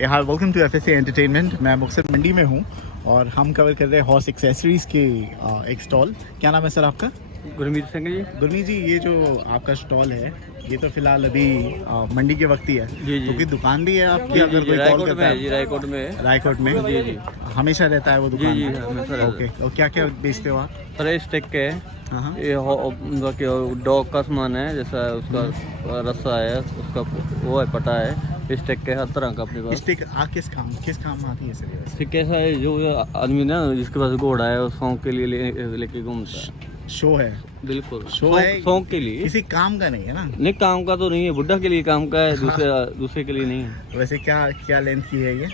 Hi, welcome to FSA entertainment. मैं मुक्तसर मंडी में हूँ और हम कवर कर रहे हैं हॉर्स एक्सेसरीज़ के एक स्टॉल। क्या नाम है सर आपका? गुरमीत सिंह जी। गुरमीत जी, ये जो आपका स्टॉल है ये तो फिलहाल अभी मंडी के वक्त ही है। जी जी। तो कोई दुकान भी है आपकी? जी अगर जी, कोई कॉल रायकोट करता में है? जी, रायकोट में। रायकोट में? जी जी हमेशा रहता है वो दुकान? जी जी, हमेशा रहता है। ओके। और क्या क्या बेचते हो आप? सर ये स्टिक के है, हाँ हाँ। ये बाकी डॉग का सामान है, जैसा उसका रस्सा है, उसका वो है, पटा है, स्टिक के हर तरह का अपने पास। स्टिक किस काम आती है सर ये वैसे? स्टिक कैसा है, जो आदमी ना जिसके पास घोड़ा है, वो शौक के लिए लेके घूमता है। शो है? बिल्कुल शो है, शौक के लिए। किसी काम का नहीं है ना? नहीं, काम का तो नहीं है, बुढ़ा के लिए काम का है, दूसरे के लिए नहीं है। वैसे क्या क्या लेंथ की है ये?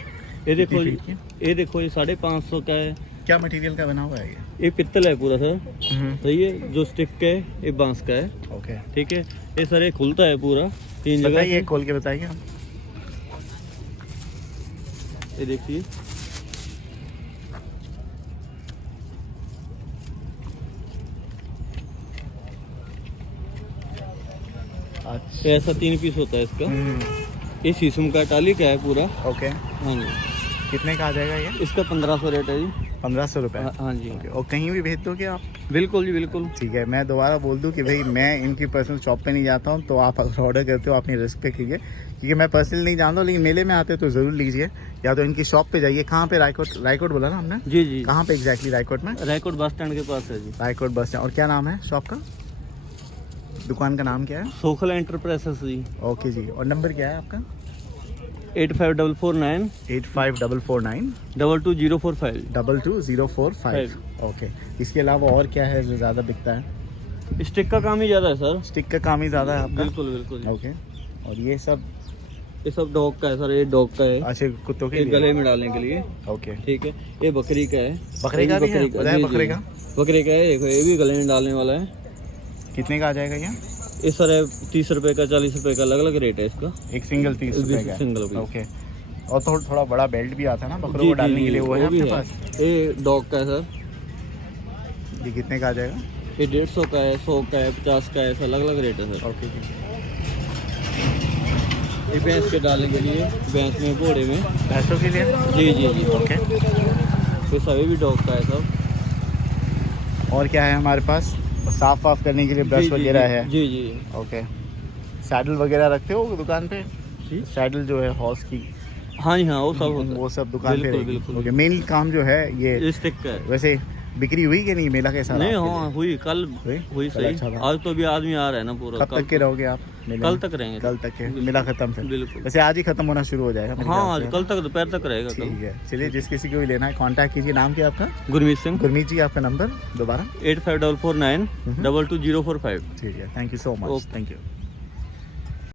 ये देखो कितनी फीट की? ये देखो, ये 550 का है। क्या मटेरियल का बना हुआ है ये पित्तल है पूरा सर। ये? सही है। जो स्टिक का है ये बांस का है। ओके। ठीक है। ये सर ये खुलता है पूरा 3 जगह बताइए, से। खोल के बताइए आप। ये देखिए, अच्छा। ऐसा 3 पीस होता है इसका। हम्म, ये शीशम का टाली का है पूरा। ओके। हाँ जी। कितने का आ जाएगा ये? इसका 1500 रेट है जी। 1500 रुपये? हाँ जी। ओके। और कहीं भी भेज दोगे आप? बिल्कुल जी, बिल्कुल। ठीक है। मैं दोबारा बोल दूं कि भाई मैं इनकी पर्सनल शॉप पे नहीं जाता हूं, तो आप अगर ऑर्डर करते हो अपनी रिस्क पे कीजिए, क्योंकि मैं पर्सनल नहीं जानता हूं, लेकिन मेले में आते हो तो ज़रूर लीजिए, या तो इनकी शॉप पे जाइए। कहाँ पे? रायकोट बोला ना हमने? जी जी। कहाँ पे एग्जैक्टली रायकोट में? रायकोट बस स्टैंड के पास है जी। Raikot bus stand. और क्या नाम है शॉप का? दुकान का नाम क्या है? सोखल एंटरप्राइजेस जी। ओके जी। और नंबर क्या है आपका? 85449 854492 22045। 22045। ओके। इसके अलावा और क्या है जो ज़्यादा बिकता है? स्टिक का काम ही ज़्यादा है सर। स्टिक का काम ही ज़्यादा है आपका? बिल्कुल बिल्कुल जी। ओके। और ये सब? ये सब डॉग का है सर। ये डॉग का है, अच्छे कुत्तों के ये लिए? गले में डालने के लिए। ओके। ठीक है। ये बकरी का है। बकरे का भी है? बताया जी, बकरे जी। का? बकरे का है, देखो ये भी गले में डालने वाला है। कितने का आ जाएगा ये? ये सर है 30 रुपए का, 40 रुपए का, अलग अलग रेट है इसका। एक सिंगल 30 रुपये का? Single piece. ओके। और थोड़ा बड़ा बेल्ट भी आता है ना बकरों जी को जी डालने जी, के लिए, वो है भी आपके पास? ये डॉग का है सर। ये कितने का आ जाएगा? ये 150 का है, 100 का है, 50 का है, ऐसा अलग अलग रेट है सर। ओके जी। ये भैंस के डालने के लिए, भैंस में, घोड़े में। भैंसों के लिए? जी जी जी। ओके। ये सभी भी डॉग का है सब। और क्या है हमारे पास? साफ वाफ करने के लिए ब्रश जी, जी, वगैरह है? जी जी। ओके। सैडल वगैरह रखते हो दुकान पे? जी। सैडल जो है हॉर्स की, हाँ जी, हाँ, वो सब होता है। वो सब दुकान पे बिल्कुल, रहेगी? बिल्कुल। ओके। मेन काम जो है ये ये स्टिक का है। वैसे बिक्री हुई कि नहीं? मेला कैसा रहा नहीं, आपके हाँ, हुई कल। लिए? हुई कल सही। अच्छा था? आज तो अभी आदमी आ रहा है ना पूरा। कब तक के रहोगे आप मेले कल में? तक रहेंगे। कल तक के? मेला खत्म फिर? बिल्कुल। वैसे आज ही खत्म होना शुरू हो जाएगा मेरे हाँ, ख्याल आज से। कल तक, दोपहर तक रहेगा कल। ठीक है। चलिए, जिस किसी को भी लेना है कांटेक्ट कीजिए। नाम क्या है आपका? गुरमीत सिंह। गुरमीत जी, आपका नंबर दोबारा? 85449 22045। ठीक है। Thank you so much. Okay. Thank you.